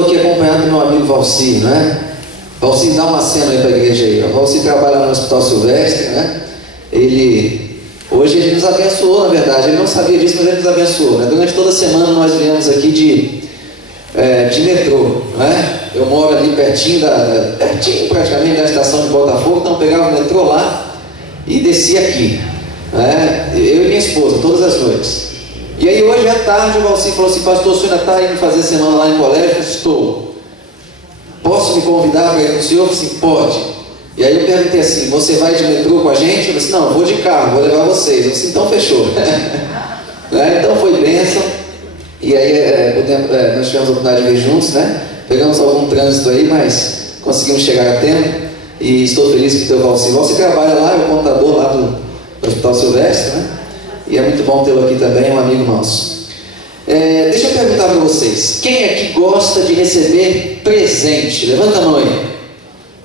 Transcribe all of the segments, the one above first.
estou aqui acompanhado do meu amigo Valci, né? Valci, dá uma cena aí para a igreja aí. O Valci trabalha no Hospital Silvestre, né? Hoje ele nos abençoou, na verdade. Ele não sabia disso, mas ele nos abençoou, né? Durante toda a semana nós viemos aqui de metrô, né? Eu moro ali pertinho praticamente da estação de Botafogo, então eu pegava o metrô lá e descia aqui, né? Eu e minha esposa, todas as noites. E aí hoje à tarde o Valci falou assim: pastor, o senhor ainda está indo fazer semana lá em colégio? Eu disse: estou. Posso me convidar para ir com o senhor? Eu disse: pode. E aí eu perguntei assim: você vai de metrô com a gente? Eu disse: não, eu vou de carro, vou levar vocês. Eu disse: então fechou. Né? Então foi bênção. E aí nós tivemos a oportunidade de ver juntos, né? Pegamos algum trânsito aí, mas conseguimos chegar a tempo. E estou feliz com o teu Valci. Valci trabalha lá, é o contador lá do Hospital Silvestre, né? E é muito bom tê-lo aqui também, é um amigo nosso. Deixa eu perguntar para vocês: quem aqui gosta de receber presente? Levanta a mão aí.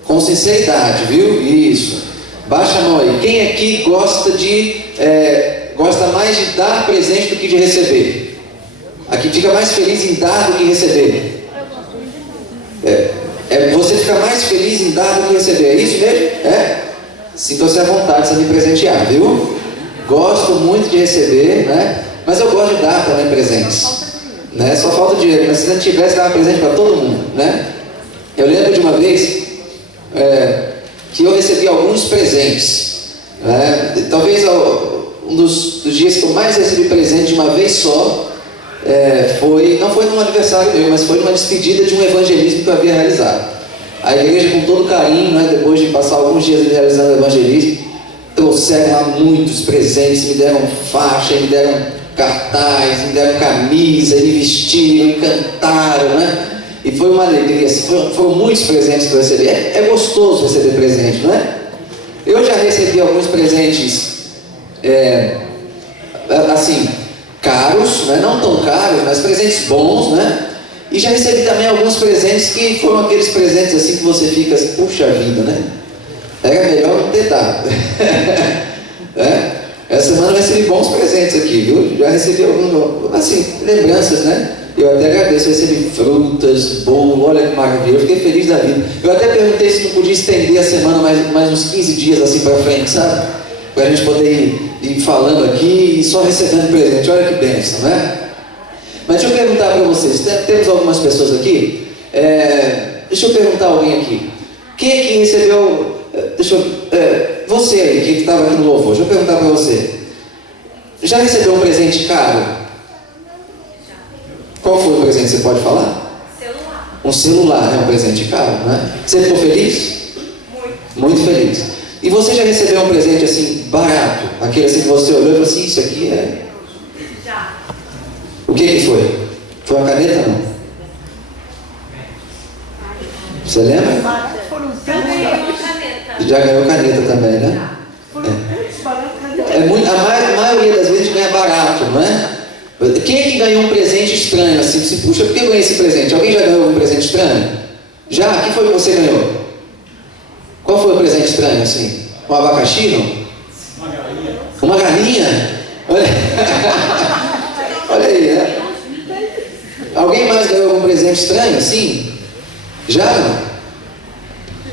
Com sinceridade, viu? Isso. Baixa a mão aí. Quem aqui gosta mais de dar presente do que de receber? Aqui fica mais feliz em dar do que receber. Você fica mais feliz em dar do que receber. É isso mesmo? Sinta-se à vontade de me presentear, viu? Gosto muito de receber, né? Mas eu gosto de dar também presentes, né? Só falta dinheiro, mas se não tivesse, dava presente para todo mundo, né? Eu lembro de uma vez que eu recebi alguns presentes, né? Talvez um dos dias que eu mais recebi presente de uma vez só não foi num aniversário meu, mas foi numa despedida de um evangelismo que eu havia realizado. A igreja, com todo carinho, né, depois de passar alguns dias realizando o evangelismo, trouxeram lá muitos presentes, me deram faixa, me deram cartaz, me deram camisa, me vestiram, me cantaram, né? E foi uma alegria, foram muitos presentes que eu recebi. É gostoso receber presente, não é? Eu já recebi alguns presentes, assim, caros, né? Não tão caros, mas presentes bons, né? E já recebi também alguns presentes que foram aqueles presentes assim que você fica assim: puxa vida, né? Era melhor não ter dado. Essa semana eu recebi bons presentes aqui, viu? Já recebi alguns, assim, lembranças, né? Eu até agradeço, eu recebi frutas, bolo, olha que maravilha, eu fiquei feliz da vida. Eu até perguntei se não podia estender a semana mais uns 15 dias assim para frente, sabe? Para a gente poder ir falando aqui e só recebendo presente. Olha que bênção, né? Mas deixa eu perguntar para vocês, temos algumas pessoas aqui, deixa eu perguntar a alguém aqui. Quem é que recebeu, você aí, que estava aqui no louvor, deixa eu perguntar para você. Já recebeu um presente caro? Qual foi o presente, você pode falar? Celular. Um celular é um presente caro, né? Você ficou feliz? Muito feliz. E você já recebeu um presente assim, barato? Aquele assim que você olhou e falou assim: isso aqui é... Já. O que foi? Foi uma caneta, não? Você lembra? Já ganhei uma caneta. Já ganhou caneta também, né? A maioria das vezes ganha barato, não é? Quem é que ganhou um presente estranho assim? Você, puxa, por que eu ganhei esse presente? Alguém já ganhou um presente estranho? Já? O que foi que você ganhou? Qual foi o presente estranho assim? Um abacaxi, não? Uma galinha. Uma galinha? Olha. Olha aí, né? Alguém mais ganhou algum presente estranho assim? Já? Não?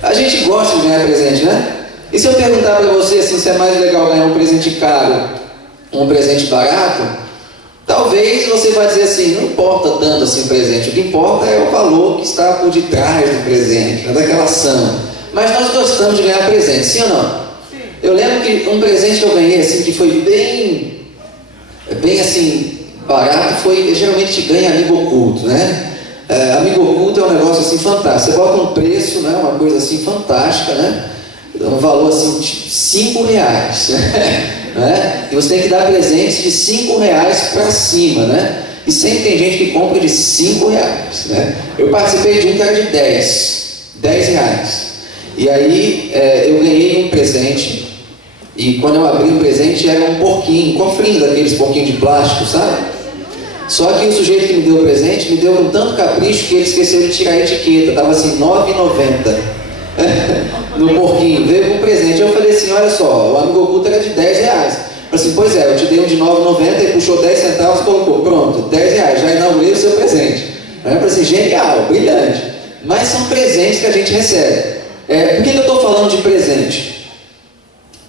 A gente gosta de ganhar presente, né? E se eu perguntar para você assim, se é mais legal ganhar um presente caro ou um presente barato? Talvez você vai dizer assim: não importa tanto assim o presente, o que importa é o valor que está por detrás do presente, daquela ação. Mas nós gostamos de ganhar presente, sim ou não? Sim. Eu lembro que um presente que eu ganhei assim, que foi bem assim, barato, foi, geralmente a gente ganha amigo oculto, né? Amigo oculto é um negócio assim fantástico. Você bota um preço, né? Uma coisa assim fantástica, né? Um valor assim de R$5, né? E você tem que dar presentes de R$5 para cima, né? E sempre tem gente que compra de R$5, né? Eu participei de um que era de R$10. E aí eu ganhei um presente. E quando eu abri o presente era um porquinho, um cofrinho daqueles porquinhos de plástico, sabe? Só que o sujeito que me deu o presente me deu com tanto capricho que ele esqueceu de tirar a etiqueta. Estava assim, R$9,90 no porquinho. Veio com o presente. Eu falei assim: olha só, o amigo oculto era de R$10. Eu falei assim: pois é, eu te dei um de R$9,90 e puxou 10 centavos e colocou, pronto, R$10, já inaugurei o seu presente. Parece genial, brilhante. Mas são presentes que a gente recebe. Por que eu estou falando de presente?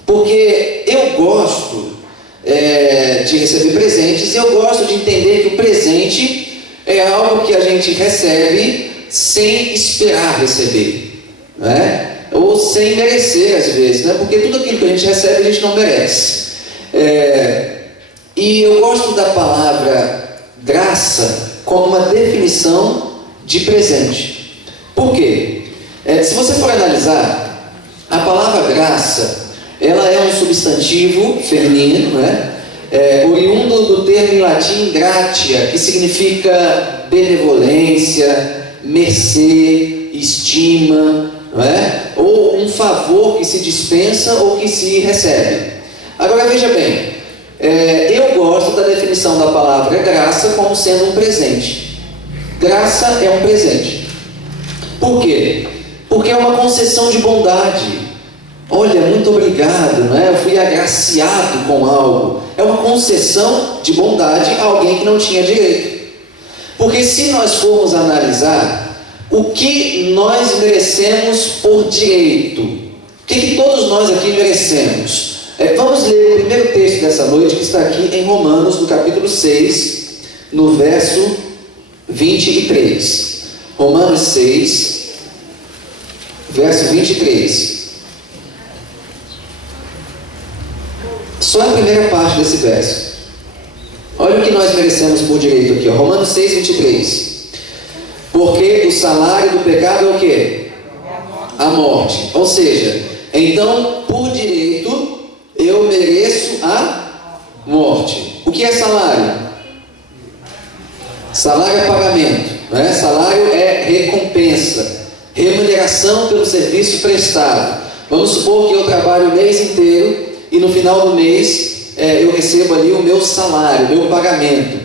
Porque eu gosto de receber presentes e eu gosto de entender que o presente é algo que a gente recebe sem esperar receber, não é? Ou sem merecer às vezes, né? Porque tudo aquilo que a gente recebe a gente não merece. E eu gosto da palavra graça como uma definição de presente. Por quê? Se você for analisar, a palavra graça, ela é um substantivo feminino, né? Oriundo do termo em latim gratia, que significa benevolência, mercê, estima, não é? Ou um favor que se dispensa ou que se recebe. Agora veja bem, eu gosto da definição da palavra graça como sendo um presente. Graça é um presente. Por quê? Porque é uma concessão de bondade. Olha, muito obrigado, não é? Eu fui agraciado com algo. É uma concessão de bondade a alguém que não tinha direito. Porque se nós formos analisar o que nós merecemos por direito, o que todos nós aqui merecemos? Vamos ler o primeiro texto dessa noite, que está aqui em Romanos, no capítulo 6, no verso 23. Romanos 6, verso 23. Só a primeira parte desse verso. Olha o que nós merecemos por direito aqui, ó. Romanos 6, 23. Porque o salário do pecado é o quê? A morte. Ou seja, então, por direito, eu mereço a morte. O que é salário? Salário é pagamento, não é? Salário é recompensa, remuneração pelo serviço prestado. Vamos supor que eu trabalho o mês inteiro e no final do mês eu recebo ali o meu salário, o meu pagamento.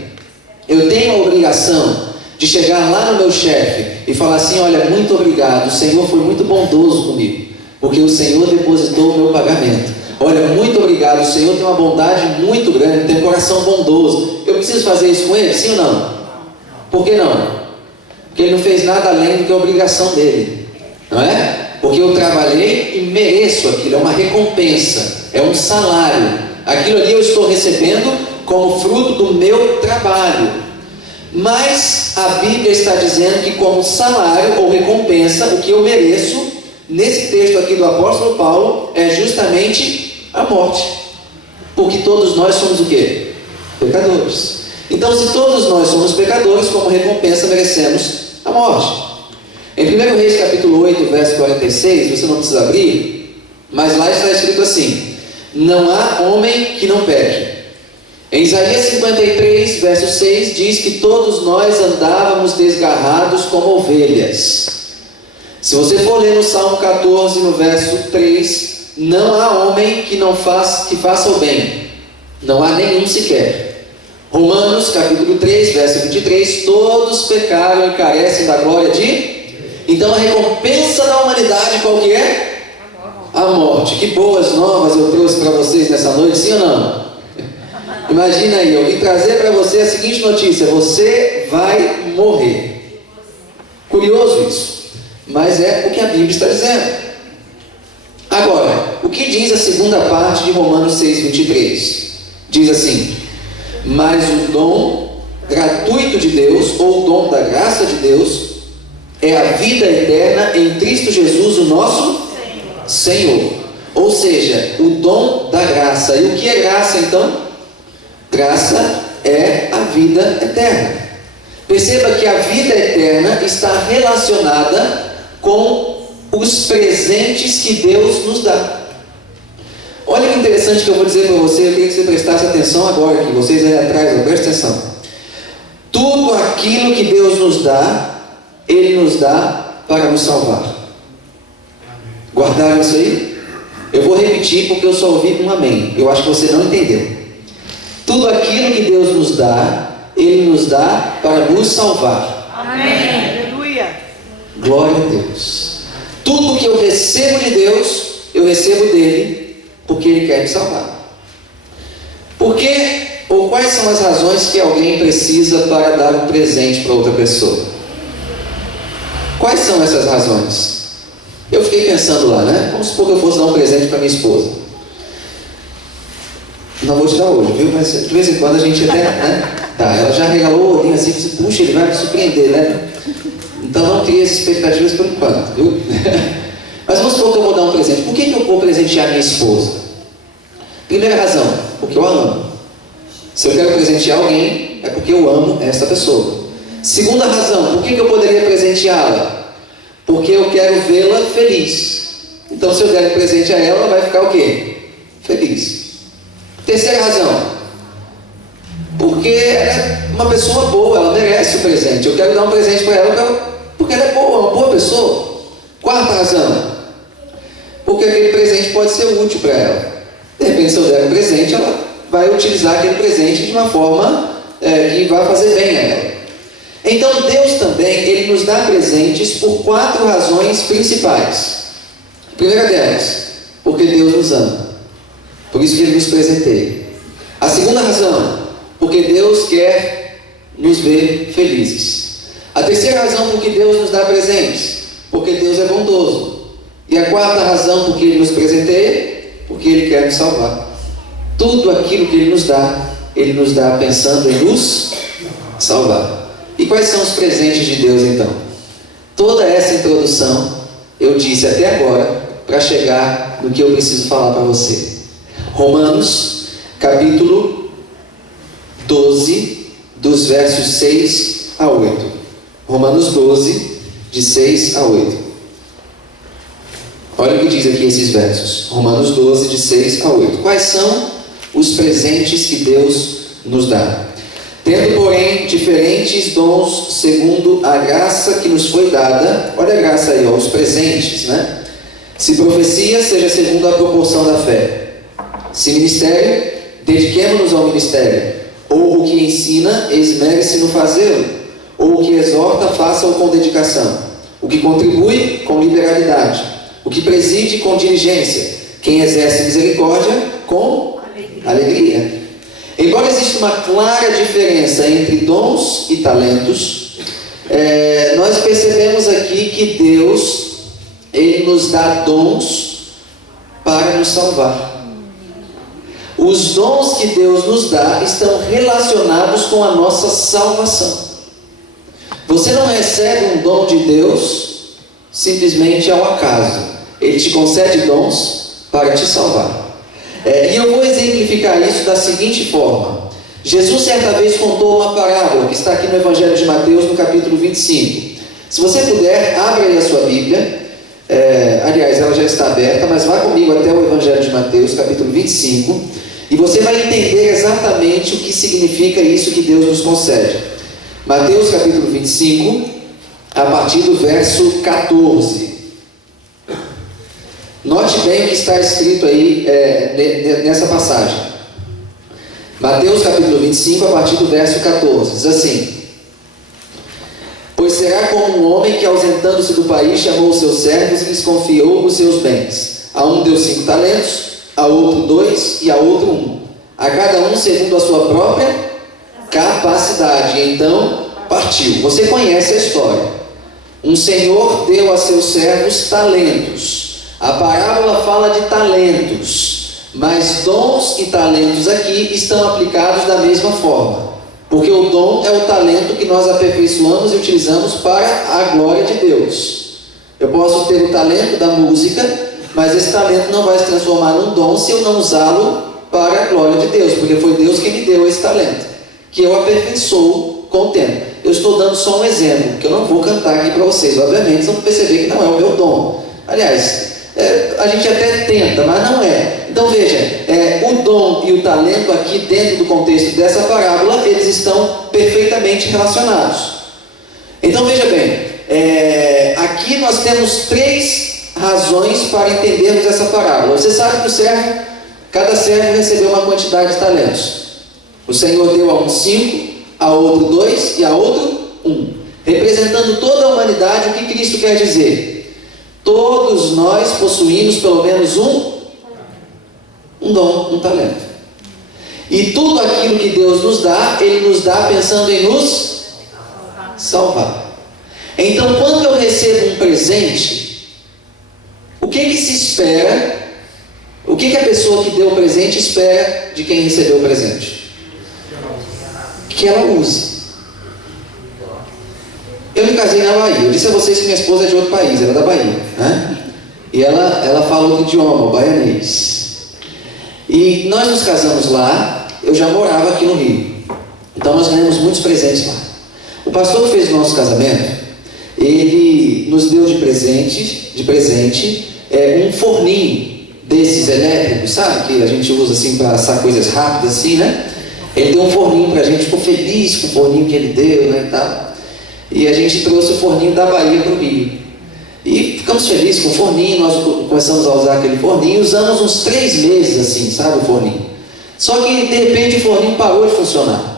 Eu tenho a obrigação de chegar lá no meu chefe e falar assim: olha, muito obrigado, o Senhor foi muito bondoso comigo, porque o Senhor depositou o meu pagamento. Olha, muito obrigado, o Senhor tem uma bondade muito grande, tem um coração bondoso. Eu preciso fazer isso com ele? Sim ou não? Por que não? Porque ele não fez nada além do que a obrigação dele, não é? Porque eu trabalhei e mereço aquilo, é uma recompensa, é um salário. Aquilo ali eu estou recebendo como fruto do meu trabalho. Mas a Bíblia está dizendo que como salário ou recompensa, o que eu mereço, nesse texto aqui do apóstolo Paulo, é justamente a morte. Porque todos nós somos o quê? Pecadores. Então, se todos nós somos pecadores, como recompensa merecemos a morte. Em 1 Reis capítulo 8, verso 46, você não precisa abrir, mas lá está escrito assim: não há homem que não peque. Em Isaías 53, verso 6, diz que todos nós andávamos desgarrados como ovelhas. Se você for ler no Salmo 14, no verso 3, não há homem que faça o bem, não há nenhum sequer. Romanos capítulo 3, verso 23, todos pecaram e carecem da glória de... Então a recompensa da humanidade qual que é? A morte. Que boas novas eu trouxe para vocês nessa noite, sim ou não? Imagina aí, eu vim trazer para você a seguinte notícia: você vai morrer. Curioso isso, mas é o que a Bíblia está dizendo. Agora, o que diz a segunda parte de Romanos 6, 23? Diz assim: mas o dom gratuito de Deus, ou o dom da graça de Deus, é a vida eterna em Cristo Jesus, o nosso Senhor. Ou seja, o dom da graça. E o que é graça então? Graça é a vida eterna. Perceba que a vida eterna está relacionada com os presentes que Deus nos dá. Olha que interessante que eu vou dizer para você. Eu queria que você prestasse atenção agora, que vocês aí atrás, presta atenção. Tudo aquilo que Deus nos dá, Ele nos dá para nos salvar. Guardaram isso aí? Eu vou repetir porque eu só ouvi um amém. Eu acho que você não entendeu. Tudo aquilo que Deus nos dá, Ele nos dá para nos salvar. Amém. Aleluia. Glória a Deus. Tudo que eu recebo de Deus, eu recebo dele, porque Ele quer me salvar. Por quê? Ou quais são as razões que alguém precisa para dar um presente para outra pessoa? quais são essas razões? Eu fiquei pensando lá, né? Vamos supor que eu fosse dar um presente para minha esposa. Não vou te dar hoje, viu? Mas de vez em quando a gente até, né? Tá, ela já regalou o olhinho assim, você, puxa, ele vai me surpreender, né? Então não crie as expectativas por enquanto, viu? Mas vamos supor que eu vou dar um presente. Por que eu vou presentear minha esposa? Primeira razão, porque eu a amo. Se eu quero presentear alguém, é porque eu amo esta pessoa. Segunda razão, por que eu poderia presenteá-la? Porque eu quero vê-la feliz. Então se eu der um presente a ela, ela vai ficar o quê? Feliz. Terceira razão, porque ela é uma pessoa boa, ela merece o presente. Eu quero dar um presente para ela porque ela é boa, uma boa pessoa. Quarta razão, porque aquele presente pode ser útil para ela. De repente, se eu der um presente, ela vai utilizar aquele presente de uma forma que vai fazer bem a ela. Então Deus também, Ele nos dá presentes por 4 razões principais. A primeira delas, porque Deus nos ama. Por isso que Ele nos presenteia. A segunda razão, porque Deus quer nos ver felizes. A terceira razão, porque Deus nos dá presentes, porque Deus é bondoso. E a quarta razão, porque Ele nos presenteia, porque Ele quer nos salvar. Tudo aquilo que Ele nos dá pensando em nos salvar. E quais são os presentes de Deus então? Toda essa introdução eu disse até agora para chegar no que eu preciso falar para você. Romanos, capítulo 12, dos versos 6 a 8. Romanos 12, de 6 a 8. Olha o que diz aqui esses versos. Romanos 12, de 6 a 8. Quais são os presentes que Deus nos dá? Tendo, porém, diferentes dons segundo a graça que nos foi dada. Olha a graça aí, ó, os presentes, né? Se profecia, seja segundo a proporção da fé. Se ministério, dediquemo-nos ao ministério. Ou o que ensina, esmere-se no fazê-lo. Ou o que exorta, faça-o com dedicação. O que contribui, com liberalidade. O que preside, com diligência. Quem exerce misericórdia, com alegria. Embora exista uma clara diferença entre dons e talentos, nós percebemos aqui que Deus, Ele nos dá dons para nos salvar. Os dons que Deus nos dá estão relacionados com a nossa salvação. Você não recebe um dom de Deus simplesmente ao acaso. Ele te concede dons para te salvar. E eu vou exemplificar isso da seguinte forma. Jesus certa vez contou uma parábola que está aqui no Evangelho de Mateus, no capítulo 25. Se você puder, abre aí a sua Bíblia. Aliás, ela já está aberta, mas vá comigo até o Evangelho de Mateus, capítulo 25, e você vai entender exatamente o que significa isso que Deus nos concede. Mateus, capítulo 25, a partir do verso 14. Note bem o que está escrito aí nessa passagem. Mateus capítulo 25, a partir do verso 14, diz assim: Pois será como um homem que, ausentando-se do país, chamou os seus servos e lhes confiou os seus bens. A um deu 5 talentos, a outro 2 e a outro 1, a cada um segundo a sua própria capacidade. E então partiu. Você conhece a história. Um senhor deu a seus servos talentos. A parábola fala de talentos, mas dons e talentos aqui estão aplicados da mesma forma, porque o dom é o talento que nós aperfeiçoamos e utilizamos para a glória de Deus. Eu posso ter o talento da música, mas esse talento não vai se transformar num dom se eu não usá-lo para a glória de Deus, porque foi Deus quem me deu esse talento, que eu aperfeiçoo com o tempo. Eu estou dando só um exemplo, que eu não vou cantar aqui para vocês, obviamente vocês vão perceber que não é o meu dom. Aliás, a gente até tenta, mas não é. Então veja, o dom e o talento aqui dentro do contexto dessa parábola, eles estão perfeitamente relacionados. Então veja bem, aqui nós temos 3 razões para entendermos essa parábola. Você sabe que cada servo recebeu uma quantidade de talentos. O Senhor deu a um 5, a outro 2 e a outro 1, representando toda a humanidade. O que Cristo quer dizer? Todos nós possuímos pelo menos um dom, um talento. E tudo aquilo que Deus nos dá, Ele nos dá pensando em nos salvar. Então, quando eu recebo um presente, o que se espera? O que a pessoa que deu o presente espera de quem recebeu o presente? Que ela use. Eu me casei na Bahia. Eu disse a vocês que minha esposa é de outro país, ela é da Bahia, né? E ela fala outro idioma, o baianês. E nós nos casamos lá. Eu já morava aqui no Rio. Então nós ganhamos muitos presentes lá. O pastor que fez o nosso casamento, ele nos deu de presente um forninho desses elétricos, sabe? Que a gente usa assim para assar coisas rápidas assim, né? Ele deu um forninho para a gente, ficou feliz com o forninho que ele deu, né, e tal. E a gente trouxe o forninho da Bahia para o Rio. E ficamos felizes com o forninho, nós começamos a usar aquele forninho, usamos uns 3 meses assim, sabe, o forninho. Só que de repente o forninho parou de funcionar.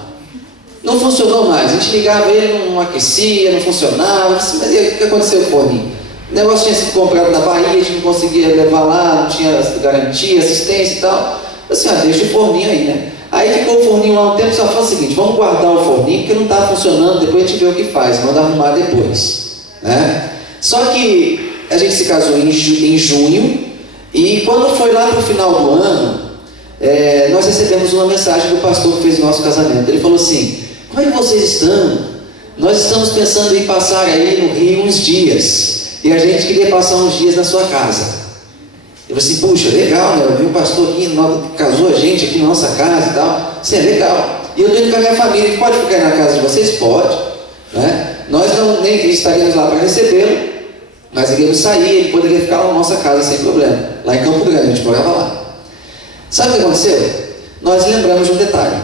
Não funcionou mais, a gente ligava ele, não aquecia, não funcionava. Mas e aí, o que aconteceu com o forninho? O negócio tinha sido comprado na Bahia, a gente não conseguia levar lá, não tinha garantia, assistência e tal. Eu disse, deixa o forninho aí, né? Aí ficou o forninho lá um tempo, só falou o seguinte: vamos guardar o forninho porque não está funcionando, depois a gente vê o que faz, manda arrumar depois, né? Só que a gente se casou em junho, e quando foi lá para o final do ano, nós recebemos uma mensagem do pastor que fez o nosso casamento. Ele falou assim: como é que vocês estão? Nós estamos pensando em passar aí no Rio uns dias, e a gente queria passar uns dias na sua casa. Eu falei assim: puxa, legal, né? Eu vi um pastor aqui, casou a gente aqui na nossa casa e tal. Isso é legal. E eu estou indo com a minha família, ele pode ficar na casa de vocês? Pode, né? Nós nem estaríamos lá para recebê-lo, mas iríamos sair, ele poderia ficar na nossa casa sem problema. Lá em Campo Grande, a gente morava lá. Sabe o que aconteceu? Nós lembramos de um detalhe.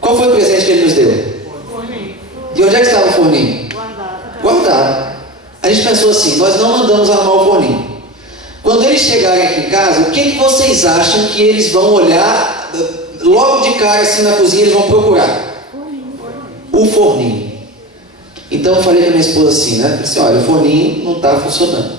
Qual foi o presente que ele nos deu? Forninho. E onde é que estava o forninho? Guardado. A gente pensou assim: nós não mandamos arrumar o forninho. Quando eles chegarem aqui em casa, o que vocês acham que eles vão olhar logo de cara assim na cozinha? Eles vão procurar o forninho. Então eu falei para minha esposa assim, né? Falei assim: olha, o forninho não está funcionando.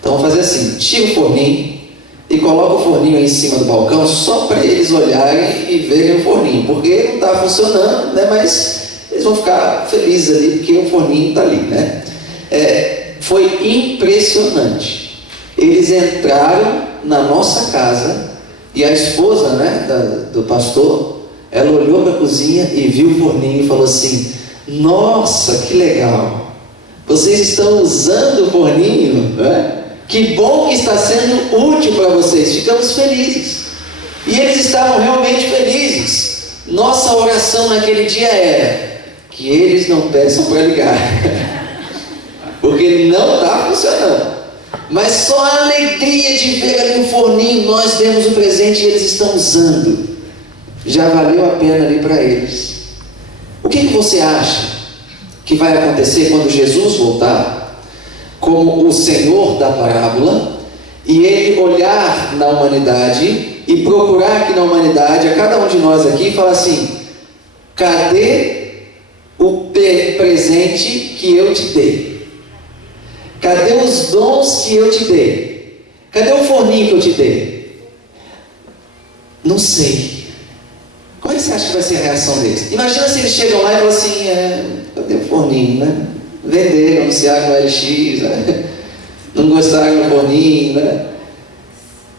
Então vamos fazer assim: tira o forninho e coloca o forninho aí em cima do balcão, só para eles olharem e verem o forninho, porque não está funcionando, né? Mas eles vão ficar felizes ali porque o forninho está ali, né? Foi impressionante. Eles entraram na nossa casa e a esposa, né, do pastor, ela olhou para a cozinha e viu o forninho e falou assim: nossa, que legal, vocês estão usando o forninho, né? Que bom que está sendo útil para vocês, ficamos felizes. E eles estavam realmente felizes. Nossa oração naquele dia era que eles não peçam para ligar porque não está funcionando. Mas só a alegria de ver ali um forninho, nós demos o presente e eles estão usando, já valeu a pena ali para eles. O que você acha que vai acontecer quando Jesus voltar como o Senhor da parábola e Ele olhar na humanidade e procurar aqui na humanidade, a cada um de nós aqui, e falar assim: cadê o presente que eu te dei? Cadê os dons que eu te dei? Cadê o forninho que eu te dei? Não sei. Como é que você acha que vai ser a reação deles? Imagina se eles chegam lá e falam assim: cadê o forninho, né? Venderam, anunciaram no LX, né? Não gostaram do forninho, né?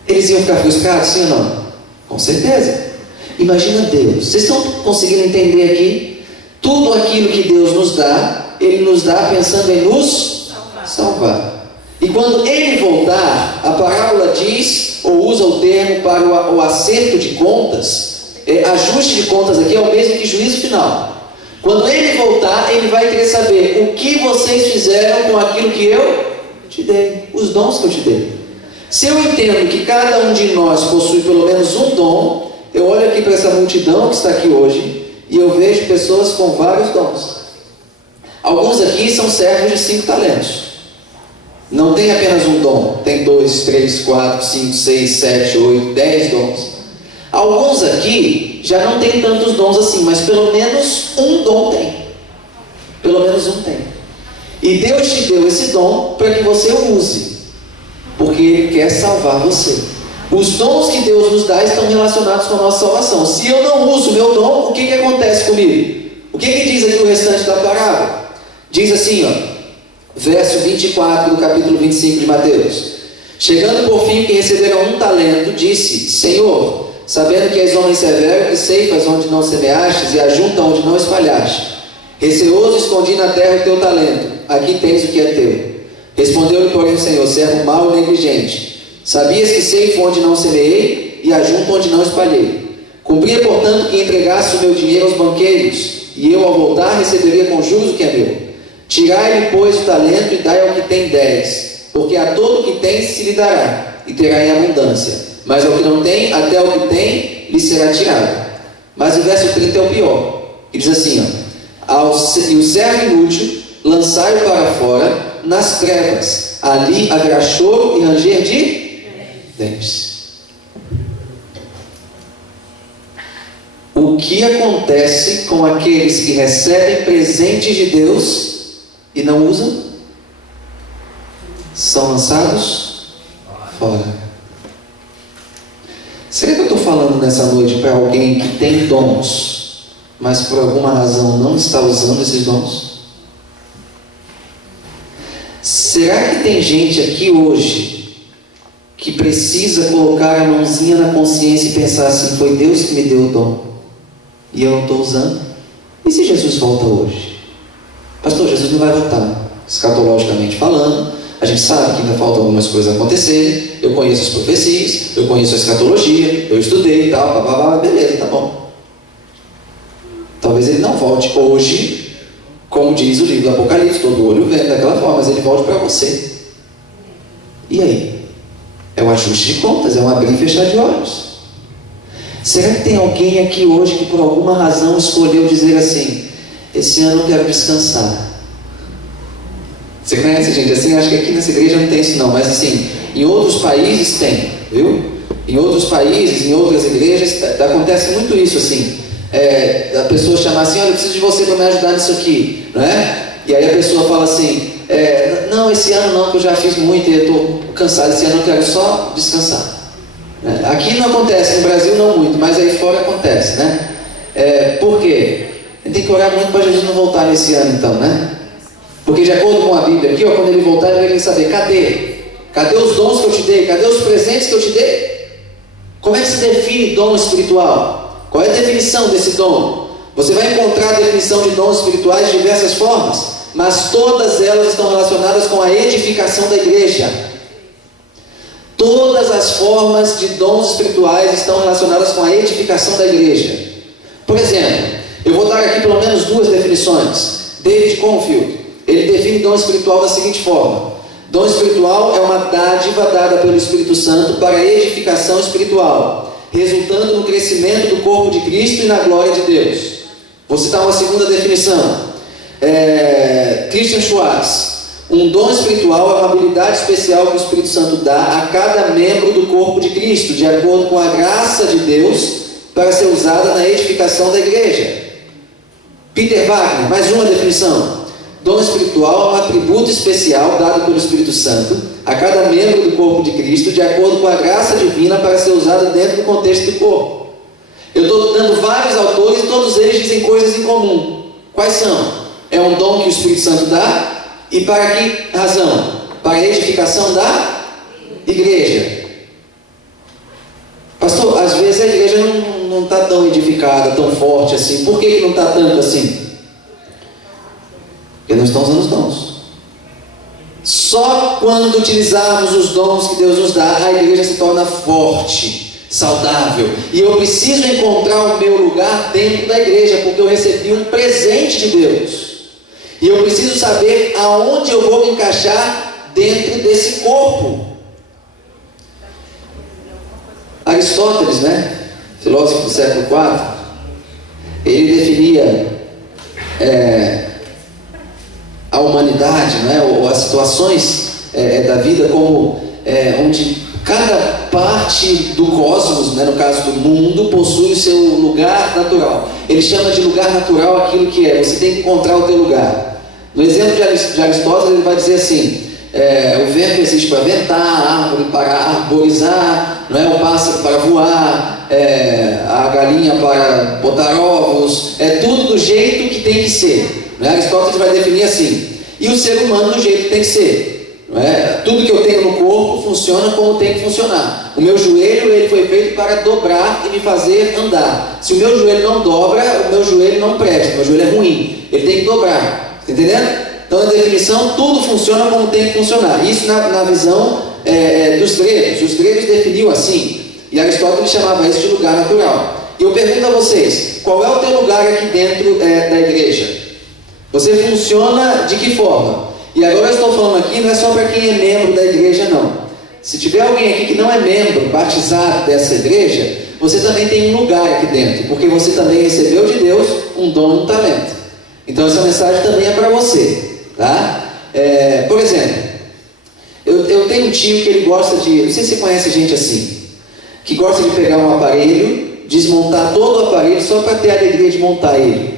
Eles iam ficar frustrados, sim ou não? Com certeza. Imagina Deus. Vocês estão conseguindo entender aqui? Tudo aquilo que Deus nos dá, Ele nos dá pensando em nos salvar. E quando Ele voltar, a parábola diz, ou usa o termo para o acerto de contas, ajuste de contas aqui é o mesmo que juízo final. Quando Ele voltar, Ele vai querer saber o que vocês fizeram com aquilo que eu te dei, os dons que eu te dei. Se eu entendo que cada um de nós possui pelo menos um dom, eu olho aqui para essa multidão que está aqui hoje e eu vejo pessoas com vários dons. Alguns aqui são servos de 5 talentos. Não tem apenas um dom, tem 2, 3, 4, 5, 6, 7, 8, 10 dons. Alguns aqui já não tem tantos dons assim, mas pelo menos um dom tem. Pelo menos um tem. E Deus te deu esse dom para que você o use, porque Ele quer salvar você. Os dons que Deus nos dá estão relacionados com a nossa salvação. Se eu não uso o meu dom, o que acontece comigo? O que diz aqui o restante da parábola? Diz assim, verso 24 do capítulo 25 de Mateus. Chegando por fim, que receberam 1 talento, disse: Senhor, sabendo que és homem severo, que ceifas onde não semeastes e ajunta onde não espalhaste, receoso escondi na terra o teu talento, aqui tens o que é teu. Respondeu-lhe, porém, o Senhor: servo mau e negligente, sabias que ceifo onde não semeei e ajunto onde não espalhei. Cumpria, portanto, que entregasse o meu dinheiro aos banqueiros, e eu, ao voltar, receberia com juros o que é meu. Tirai-lhe, pois, o talento e dai ao que tem 10, porque a todo o que tem se lhe dará, e terá em abundância. Mas ao que não tem, até o que tem, lhe será tirado. Mas o verso 30 é o pior, que diz assim, e o servo inútil, lançai-o para fora, nas trevas, ali haverá choro e ranger de dentes. O que acontece com aqueles que recebem presentes de Deus e não usam? São lançados fora. Será que eu estou falando nessa noite para alguém que tem dons, mas por alguma razão não está usando esses dons? Será que tem gente aqui hoje que precisa colocar a mãozinha na consciência e pensar assim: foi Deus que me deu o dom e eu não estou usando? E se Jesus volta hoje? Pastor, Jesus não vai voltar, escatologicamente falando. A gente sabe que ainda faltam algumas coisas acontecerem. Eu conheço as profecias, eu conheço a escatologia, eu estudei e tal, beleza, tá bom. Talvez ele não volte hoje, como diz o livro do Apocalipse, todo olho vendo daquela forma, mas ele volte para você. E aí? É um ajuste de contas, é um abrir e fechar de olhos. Será que tem alguém aqui hoje que por alguma razão escolheu dizer assim: esse ano eu quero descansar? Você conhece gente assim? Acho que aqui nessa igreja não tem isso não, mas assim, em outros países tem, viu? Em outros países, em outras igrejas, acontece muito isso assim. A pessoa chamar assim: olha, eu preciso de você para me ajudar nisso aqui, não é? E aí a pessoa fala assim: não, esse ano não, que eu já fiz muito e eu estou cansado, esse ano eu quero só descansar. Aqui não acontece, no Brasil não muito, mas aí fora acontece, né? Por quê? A gente tem que orar muito para Jesus não voltar nesse ano então, né? Porque de acordo com a Bíblia aqui, quando ele voltar, ele vai querer saber: cadê os dons que eu te dei? Cadê os presentes que eu te dei? Como é que se define dom espiritual? Qual é a definição desse dom? Você vai encontrar a definição de dons espirituais de diversas formas, mas todas elas estão relacionadas com a edificação da igreja. Todas as formas de dons espirituais estão relacionadas com a edificação da igreja. Por exemplo, eu vou dar aqui pelo menos 2 definições. David Confield, ele define dom espiritual da seguinte forma: dom espiritual é uma dádiva dada pelo Espírito Santo para a edificação espiritual, resultando no crescimento do corpo de Cristo e na glória de Deus. Vou citar uma segunda definição. Christian Schwartz: um dom espiritual é uma habilidade especial que o Espírito Santo dá a cada membro do corpo de Cristo, de acordo com a graça de Deus, para ser usada na edificação da igreja. Peter Wagner, mais uma definição: dom espiritual é um atributo especial dado pelo Espírito Santo a cada membro do corpo de Cristo, de acordo com a graça divina, para ser usado dentro do contexto do corpo. Eu estou dando vários autores e todos eles dizem coisas em comum. Quais são? É um dom que o Espírito Santo dá. E para que razão? Para a edificação da igreja. Pastor, às vezes a igreja não está tão edificada, tão forte assim. Por que não está tanto assim? Porque não estão usando os dons. Só quando utilizarmos os dons que Deus nos dá, a igreja se torna forte, saudável. E eu preciso encontrar o meu lugar dentro da igreja, porque eu recebi um presente de Deus. E eu preciso saber aonde eu vou me encaixar dentro desse corpo. Aristóteles, filósofo do século IV, ele definia a humanidade, ou as situações da vida como onde cada parte do cosmos, no caso do mundo, possui o seu lugar natural. Ele chama de lugar natural aquilo que você tem que encontrar o teu lugar. No exemplo de Aristóteles, ele vai dizer assim: o vento existe para ventar, a árvore para arborizar, o pássaro para voar, a galinha para botar ovos, tudo do jeito que tem que ser. Aristóteles vai definir assim: E o ser humano do jeito que tem que ser, não é? Tudo que eu tenho no corpo funciona como tem que funcionar. O meu joelho, ele foi feito para dobrar e me fazer andar. Se o meu joelho não dobra, o meu joelho não presta, o meu joelho é ruim, ele tem que dobrar, está entendendo? Então, na definição, tudo funciona como tem que funcionar. Isso na visão dos gregos. Os gregos definiam assim, e Aristóteles chamava isso de lugar natural. E eu pergunto a vocês, qual é o teu lugar aqui dentro da igreja? Você funciona de que forma? E agora eu estou falando aqui, não é só para quem é membro da igreja, não. Se tiver alguém aqui que não é membro, batizado dessa igreja, você também tem um lugar aqui dentro, porque você também recebeu de Deus um dom e um talento. Então essa mensagem também é para você. Tá? Por exemplo, eu tenho um tio que ele gosta de, não sei se você conhece gente assim, que gosta de pegar um aparelho, desmontar todo o aparelho só para ter a alegria de montar ele.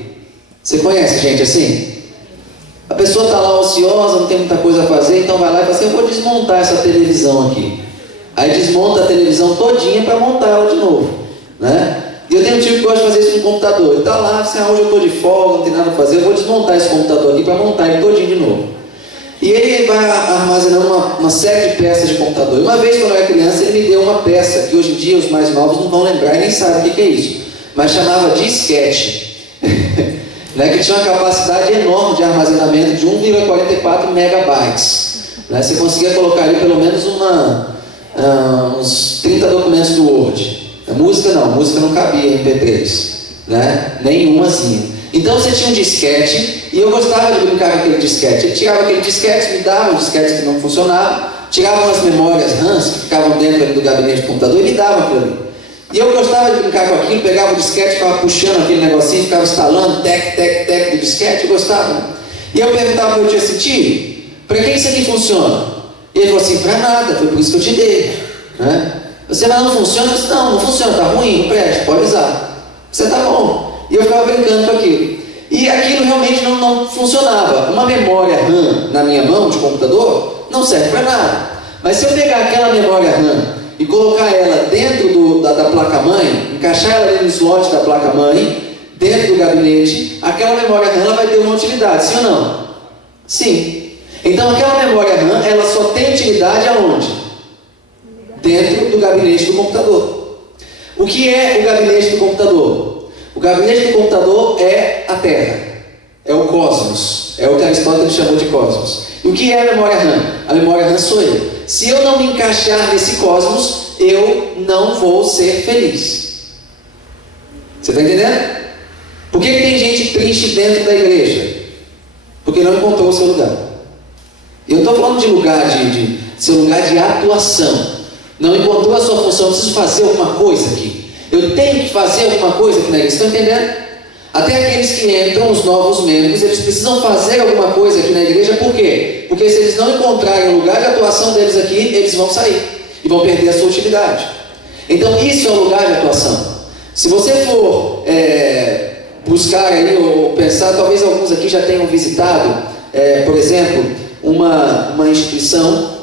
Você conhece gente assim? A pessoa está lá ociosa, não tem muita coisa a fazer, então vai lá e fala assim, eu vou desmontar essa televisão aqui. Aí desmonta a televisão todinha para montar ela de novo, né? E eu tenho um tio que gosta de fazer isso no computador. Ele está lá, assim, hoje eu estou de folga, não tem nada a fazer, eu vou desmontar esse computador aqui para montar ele todinho de novo. E ele vai armazenando uma série de peças de computador. E uma vez, quando eu era criança, ele me deu uma peça, que hoje em dia os mais novos não vão lembrar e nem sabem o que é isso, mas chamava disquete, né, que tinha uma capacidade enorme de armazenamento de 1,44 megabytes. Né? Você conseguia colocar ali pelo menos uns 30 documentos do Word. Música não cabia em MP3, né? Nenhumazinha. Então você tinha um disquete, e eu gostava de brincar com aquele disquete. Ele tirava aquele disquete, me dava os disquetes que não funcionavam, tirava as memórias RAMs que ficavam dentro ali do gabinete do computador e me dava aquilo ali. E eu gostava de brincar com aquilo, pegava o disquete, ficava puxando aquele negocinho, ficava instalando, tec do disquete, eu gostava. Né? E eu perguntava para o meu tio assim, tio, para que isso aqui funciona? E ele falou assim, para nada, foi por isso que eu te dei, né? Você, mas não funciona? Eu disse, não funciona, tá ruim, não presta, pode usar. Você tá bom. E eu ficava brincando com aquilo. E aquilo realmente não funcionava. Uma memória RAM na minha mão de computador não serve para nada. Mas se eu pegar aquela memória RAM e colocar ela dentro da placa-mãe, encaixar ela ali no slot da placa-mãe, dentro do gabinete, aquela memória RAM ela vai ter uma utilidade, sim ou não? Sim. Então aquela memória RAM ela só tem utilidade aonde? Dentro do gabinete do computador. O que é o gabinete do computador? O gabinete do computador é a Terra, é o cosmos, é o que Aristóteles chamou de cosmos. E o que é a memória RAM? A memória RAM sou eu. Se eu não me encaixar nesse cosmos, eu não vou ser feliz. Você está entendendo? Por que tem gente triste dentro da igreja? Porque não encontrou o seu lugar. Eu estou falando de lugar seu lugar de atuação. Não encontrou a sua função, eu preciso fazer alguma coisa aqui. Eu tenho que fazer alguma coisa aqui na igreja. Estão entendendo? Até aqueles que entram, os novos membros, eles precisam fazer alguma coisa aqui na igreja. Por quê? Porque se eles não encontrarem o lugar de atuação deles aqui, eles vão sair e vão perder a sua utilidade. Então isso é o lugar de atuação. Se você for buscar aí ou pensar, talvez alguns aqui já tenham visitado, por exemplo, uma instituição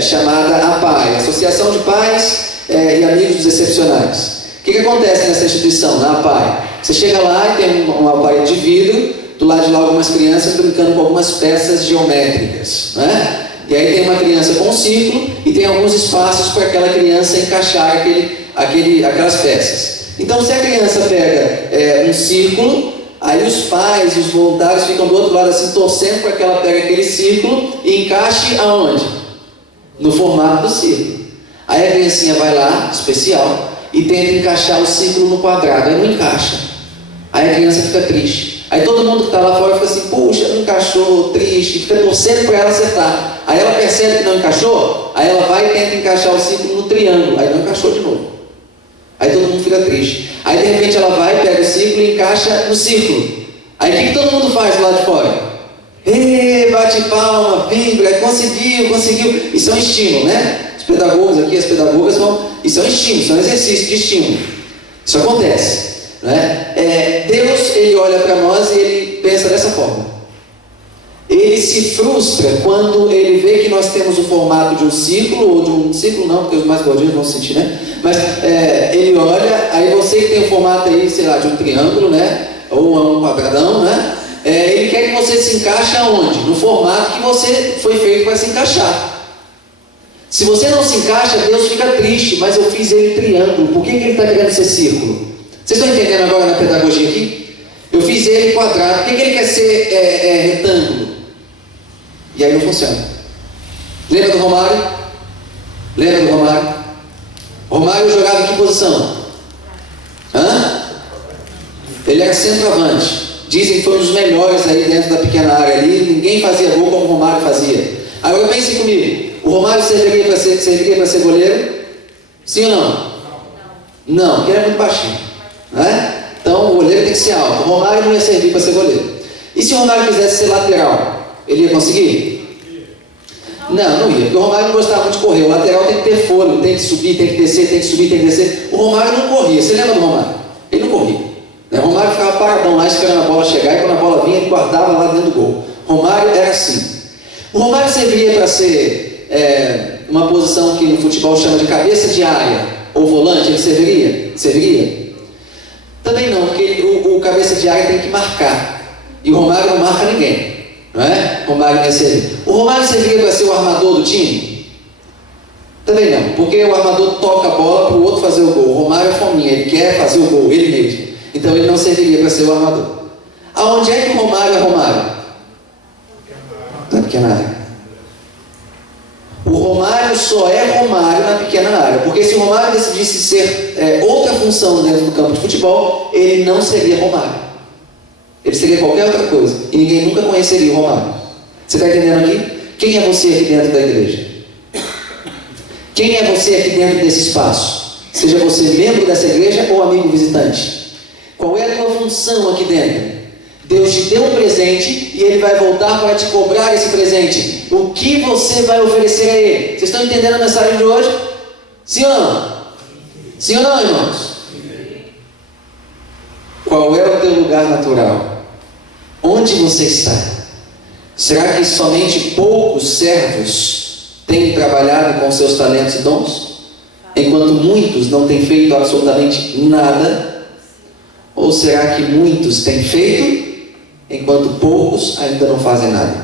chamada APAI, Associação de Pais e Amigos dos Excepcionais. O que acontece nessa instituição, na APAI? Você chega lá e tem uma parede de vidro, do lado de lá algumas crianças brincando com algumas peças geométricas, né? E aí tem uma criança com um círculo e tem alguns espaços para aquela criança encaixar aquelas peças. Então se a criança pega um círculo, aí os pais e os voluntários ficam do outro lado assim, torcendo para que ela pegue aquele círculo e encaixe aonde? No formato do círculo. Aí a criancinha vai lá, especial, e tenta encaixar o círculo no quadrado, aí não encaixa. Aí a criança fica triste. Aí todo mundo que está lá fora fica assim, puxa, não encaixou, triste, fica torcendo para ela acertar. Aí ela percebe que não encaixou, aí ela vai e tenta encaixar o círculo no triângulo, aí não encaixou de novo. Aí todo mundo fica triste. Aí de repente ela vai, pega o círculo e encaixa no círculo. Aí o que todo mundo faz lá de fora? Bate palma, vibra, conseguiu. Isso é um estímulo, né? Os pedagogos aqui, as pedagogas isso é um estímulo, isso é um exercício de estímulo. Isso acontece, né? Deus, ele olha para nós e ele pensa dessa forma. Ele se frustra quando ele vê que nós temos o formato de um círculo, ou de um círculo não, porque os mais gordinhos vão sentir, né? Mas ele olha, aí você que tem o formato aí, sei lá, de um triângulo, né? Ou um quadradão, né? Ele quer que você se encaixa onde? No formato que você foi feito para se encaixar. Se você não se encaixa, Deus fica triste, mas eu fiz ele triângulo. Por que ele está querendo ser círculo? Vocês estão entendendo agora na pedagogia aqui? Eu fiz ele quadrado. Por que ele quer ser retângulo? E aí não funciona. Lembra do Romário? Lembra do Romário? Romário jogava em que posição? Ele era centroavante. Dizem que foi um dos melhores aí dentro da pequena área ali. Ninguém fazia gol como o Romário fazia. Agora pensem comigo. O Romário serviria para ser goleiro? Sim ou não? Não, porque ele é muito baixinho. Né? Então o goleiro tem que ser alto. O Romário não ia servir para ser goleiro. E se o Romário quisesse ser lateral? Ele ia conseguir? Não ia. Porque o Romário não gostava muito de correr. O lateral tem que ter fôlego, tem que subir, tem que descer, tem que subir, tem que descer. O Romário não corria. Você lembra do Romário? Ele não corria. O Romário ficava paradão lá esperando a bola chegar, e quando a bola vinha ele guardava lá dentro do gol. Romário era assim. O Romário serviria para ser uma posição que no futebol chama de cabeça de área ou volante. Ele serviria? Serviria? Também não, porque o cabeça de área tem que marcar, e o Romário não marca ninguém, não é? O Romário não ia servir. O Romário serviria para ser o armador do time? Também não, porque o armador toca a bola para o outro fazer o gol. O Romário é fominha, ele quer fazer o gol, ele mesmo. Então ele não serviria para ser o armador. Aonde é que o Romário é Romário? Na pequena área. O Romário só é Romário na pequena área. Porque se o Romário decidisse ser outra função dentro do campo de futebol, ele não seria Romário. Ele seria qualquer outra coisa. E ninguém nunca conheceria o Romário. Você está entendendo aqui? Quem é você aqui dentro da igreja? Quem é você aqui dentro desse espaço? Seja você membro dessa igreja ou amigo visitante. Qual é a tua função aqui dentro? Deus te deu um presente e Ele vai voltar para te cobrar esse presente. O que você vai oferecer a Ele? Vocês estão entendendo a mensagem de hoje? Sim ou não? Sim ou não, irmãos? Qual é o teu lugar natural? Onde você está? Será que somente poucos servos têm trabalhado com seus talentos e dons? Enquanto muitos não têm feito absolutamente nada? Ou será que muitos têm feito, enquanto poucos ainda não fazem nada?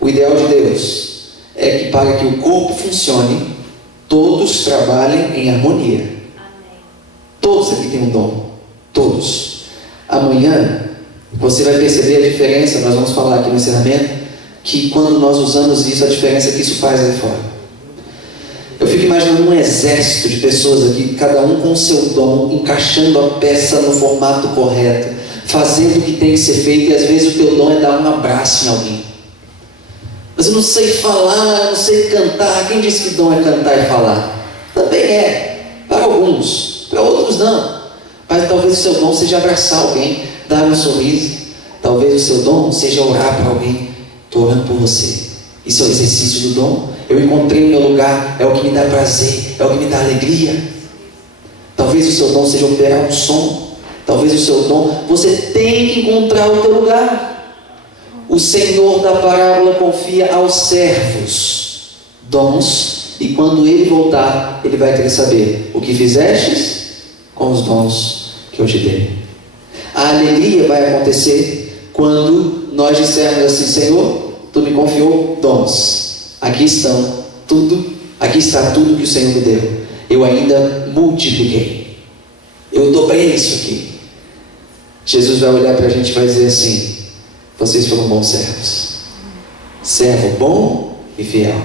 O ideal de Deus é que para que o corpo funcione, todos trabalhem em harmonia. Amém. Todos aqui têm um dom. Todos. Amanhã você vai perceber a diferença. Nós vamos falar aqui no encerramento que quando nós usamos isso, a diferença que isso faz aí fora. Eu fico imaginando um exército de pessoas aqui, cada um com o seu dom, encaixando a peça no formato correto, fazendo o que tem que ser feito. E às vezes o teu dom é dar um abraço em alguém. Mas eu não sei falar, eu não sei cantar. Quem disse que dom é cantar e falar? Também é, para alguns, para outros não. Mas talvez o seu dom seja abraçar alguém, dar um sorriso. Talvez o seu dom seja orar para alguém. Estou orando por você. Isso é o exercício do dom. Eu encontrei o meu lugar, é o que me dá prazer, é o que me dá alegria. Talvez o seu dom seja operar um som. Talvez o seu dom, você tem que encontrar o teu lugar. O Senhor da parábola confia aos servos dons, e quando Ele voltar, Ele vai querer saber o que fizestes com os dons que eu te dei. A alegria vai acontecer quando nós dissermos assim: Senhor, Tu me confiou dons. Aqui está tudo que o Senhor me deu. Eu ainda multipliquei. Eu dobrei isso aqui. Jesus vai olhar para a gente e vai dizer assim: vocês foram bons servos. Servo bom e fiel.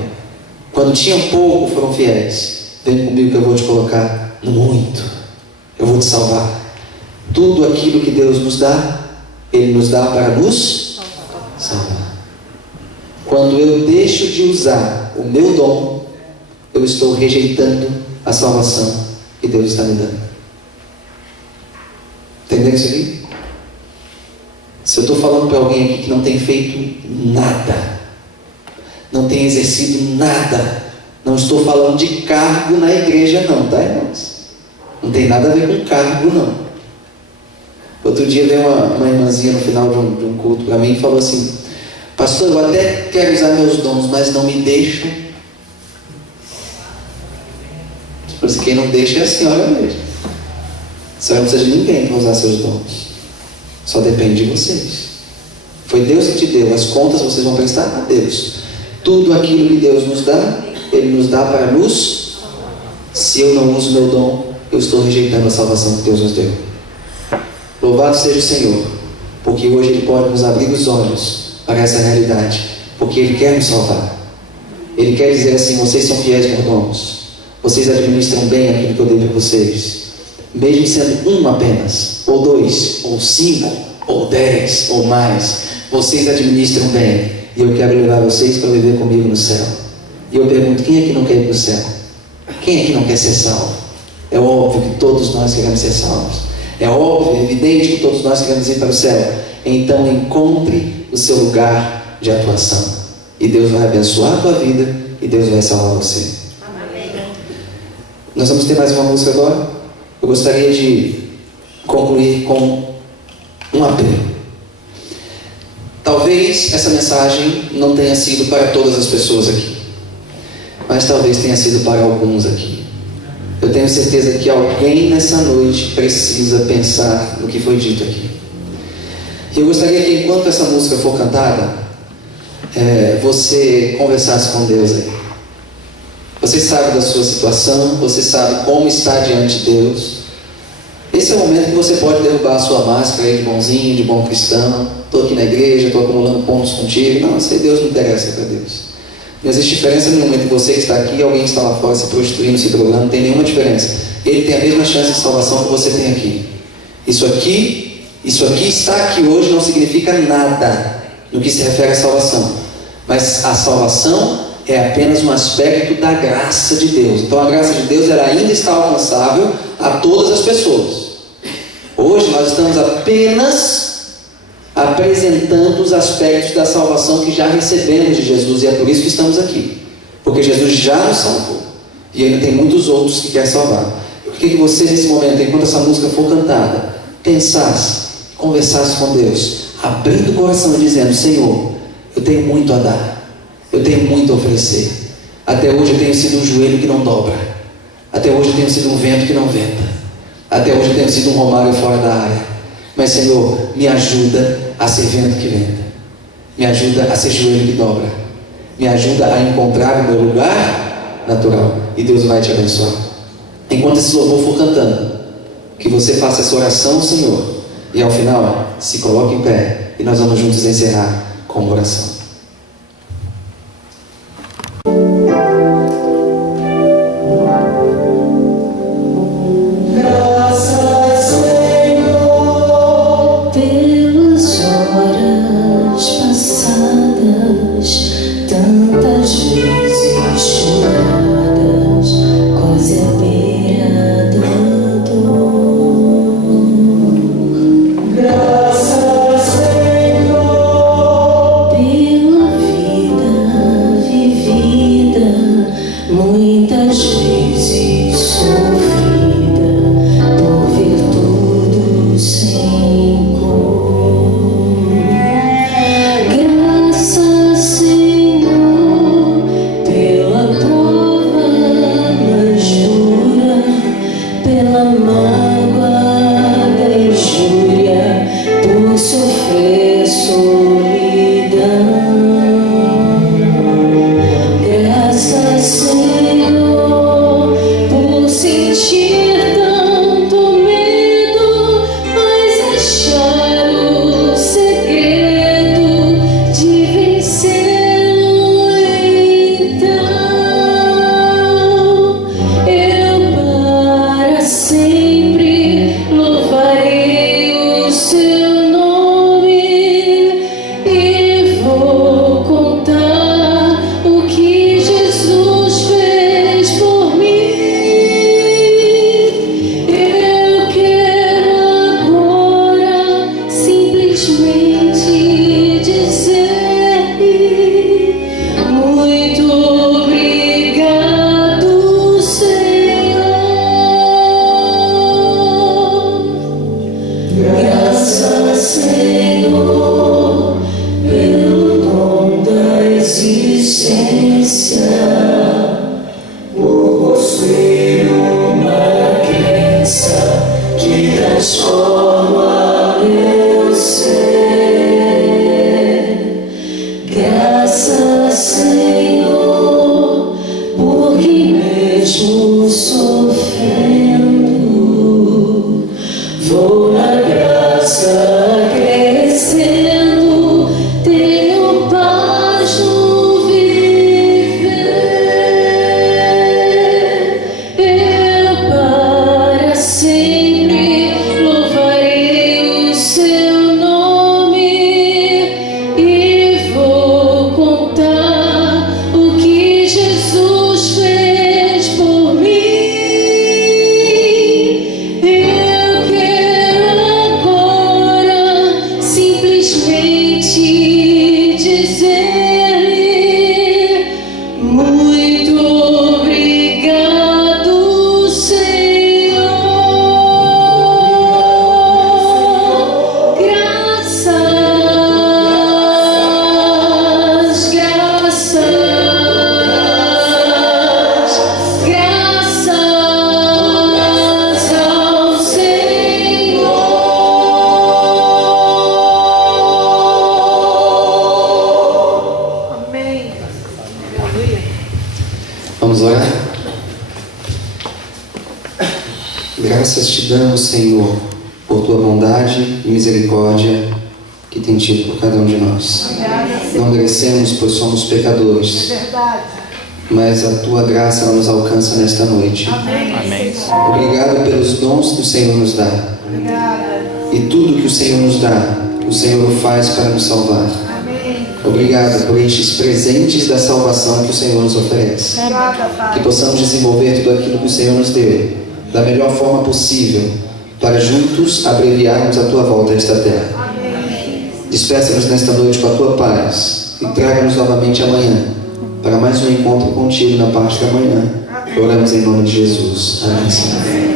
Quando tinham pouco, foram fiéis. Vem comigo que eu vou te colocar no muito. Eu vou te salvar. Tudo aquilo que Deus nos dá, Ele nos dá para nos salvar. Quando eu deixo de usar o meu dom, eu estou rejeitando a salvação que Deus está me dando. Entendeu isso aqui? Se eu estou falando para alguém aqui que não tem feito nada, não tem exercido nada, não estou falando de cargo na igreja não, tá, irmãos? Não tem nada a ver com cargo não. Outro dia veio uma irmãzinha no final de um culto para mim e falou assim: pastor, eu até quero usar meus dons, mas não me deixam. Por isso, quem não deixa é a senhora mesmo. A senhora não precisa de ninguém para usar seus dons. Só depende de vocês. Foi Deus que te deu. As contas vocês vão prestar a Deus. Tudo aquilo que Deus nos dá, Ele nos dá para nos. Se eu não uso meu dom, eu estou rejeitando a salvação que Deus nos deu. Louvado seja o Senhor, porque hoje Ele pode nos abrir os olhos para essa realidade, porque Ele quer nos salvar. Ele quer dizer assim: vocês são fiéis mordomos, vocês administram bem aquilo que eu dei para vocês, mesmo sendo um apenas, ou 2, ou 5, ou 10, ou mais, vocês administram bem, e eu quero levar vocês para viver comigo no céu. E eu pergunto: quem é que não quer ir para o céu? Quem é que não quer ser salvo? É óbvio que todos nós queremos ser salvos. É óbvio, é evidente que todos nós queremos ir para o céu. Então encontre o seu lugar de atuação, e Deus vai abençoar a tua vida, e Deus vai salvar você. Amém. Nós vamos ter mais uma música agora. Eu gostaria de concluir com um apelo. Talvez essa mensagem não tenha sido para todas as pessoas aqui, mas talvez tenha sido para alguns aqui. Eu tenho certeza que alguém nessa noite precisa pensar no que foi dito aqui. E eu gostaria que, enquanto essa música for cantada, você conversasse com Deus aí. Você sabe da sua situação, você sabe como está diante de Deus. Esse é o momento que você pode derrubar a sua máscara aí de bonzinho, de bom cristão. Estou aqui na igreja, estou acumulando pontos contigo. Não, isso aí Deus não interessa para Deus. Não existe diferença nenhuma entre você que está aqui e alguém que está lá fora se prostituindo, se drogando. Não tem nenhuma diferença. Ele tem a mesma chance de salvação que você tem aqui. Isso aqui está aqui hoje não significa nada no que se refere à salvação. Mas a salvação é apenas um aspecto da graça de Deus. Então a graça de Deus ela ainda está alcançável a todas as pessoas. Hoje nós estamos apenas apresentando os aspectos da salvação que já recebemos de Jesus, e é por isso que estamos aqui, porque Jesus já nos salvou, e ainda tem muitos outros que quer salvar. Eu queria que você, nesse momento, enquanto essa música for cantada, pensasse, conversasse com Deus, abrindo o coração e dizendo: Senhor, eu tenho muito a dar, eu tenho muito a oferecer. Até hoje eu tenho sido um joelho que não dobra, até hoje eu tenho sido um vento que não venta, até hoje eu tenho sido um romário fora da área. Mas, Senhor, me ajuda a ser vento que venta, me ajuda a ser joelho que dobra, me ajuda a encontrar o meu lugar natural, e Deus vai te abençoar. Enquanto esse louvor for cantando, que você faça essa oração ao Senhor, e ao final se coloque em pé, e nós vamos juntos encerrar com uma oração. Vamos orar? Graças te damos, Senhor, por tua bondade e misericórdia que tem tido por cada um de nós. Não merecemos, pois somos pecadores. É verdade. Mas a tua graça ela nos alcança nesta noite. Amém. Obrigado pelos dons que o Senhor nos dá. Obrigada. E tudo que o Senhor nos dá, o Senhor o faz para nos salvar. Amém. Obrigado por estes presentes da salvação que o Senhor nos oferece. Obrigada, Pai. Que possamos desenvolver tudo aquilo que o Senhor nos deu da melhor forma possível, para juntos abreviarmos a tua volta a esta terra. Amém. Despeça-nos nesta noite com a tua paz e traga-nos novamente amanhã para mais um encontro contigo na parte da manhã. Oramos em nome de Jesus. Amém.